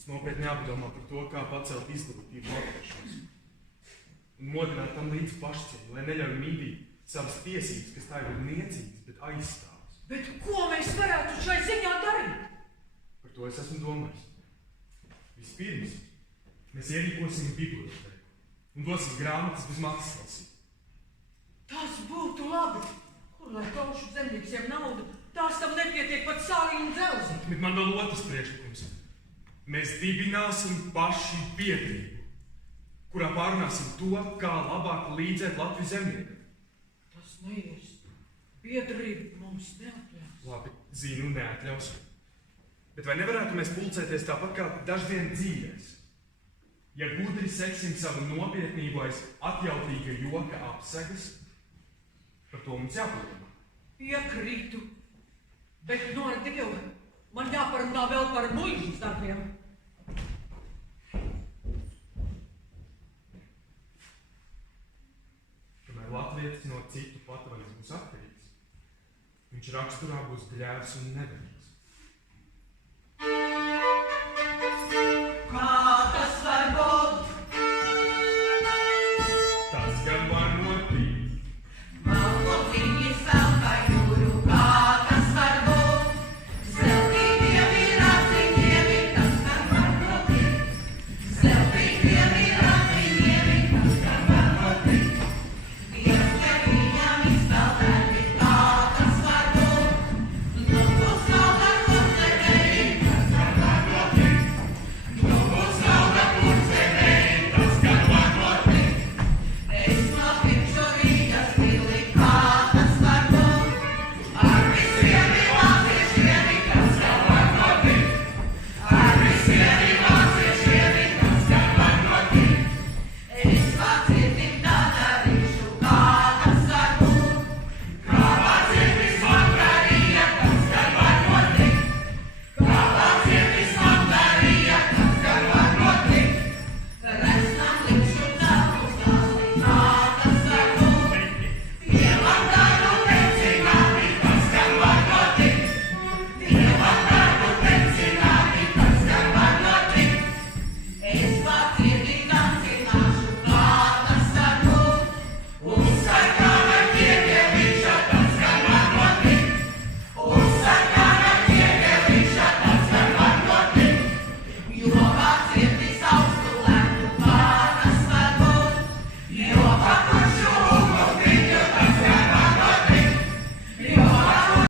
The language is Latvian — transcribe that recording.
Mums nopietni jāpadomā par to, kā pacelt izglītību latviešanos. Un modināt tam līdz pašcieņu, lai neļauj mīdīt savas tiesības, kas tā ir niecīgas, bet aizstāvas. Bet ko mēs varētu šai ziņā darīt? Par to es esmu domājis. Vispirms mēs ierīkosim biblioteku un dosim grāmatas bez maksas lasīt. Tas būtu labi. Kur lai kaušu zemniekiem naudu? Tās tam nepietiek pat sāli un dzelzi. Bet man vēl otrs priekšlikums. Mēs dibināsim paši biedrību, kurā pārunāsim to, kā labāk līdzēt Latvijas zemniekiem. Tas neies. Biedrība mums neatļaus. Labi, zinu, neatļaus. Bet vai nevarētu mēs pulcēties tāpat kā daždien dzīvēs? Ja gudri seksim savu nopietnību aiz atjautīga joka apsegas, par to mums jāpadomā. Piekrītu. Bet no ar Dievu man jāparunā vēl par muļģis darbiem. Kamēr latvietis no citu patvaļas būs atkarīgs, viņš raksturā būs gļēvs un nevaļīgs.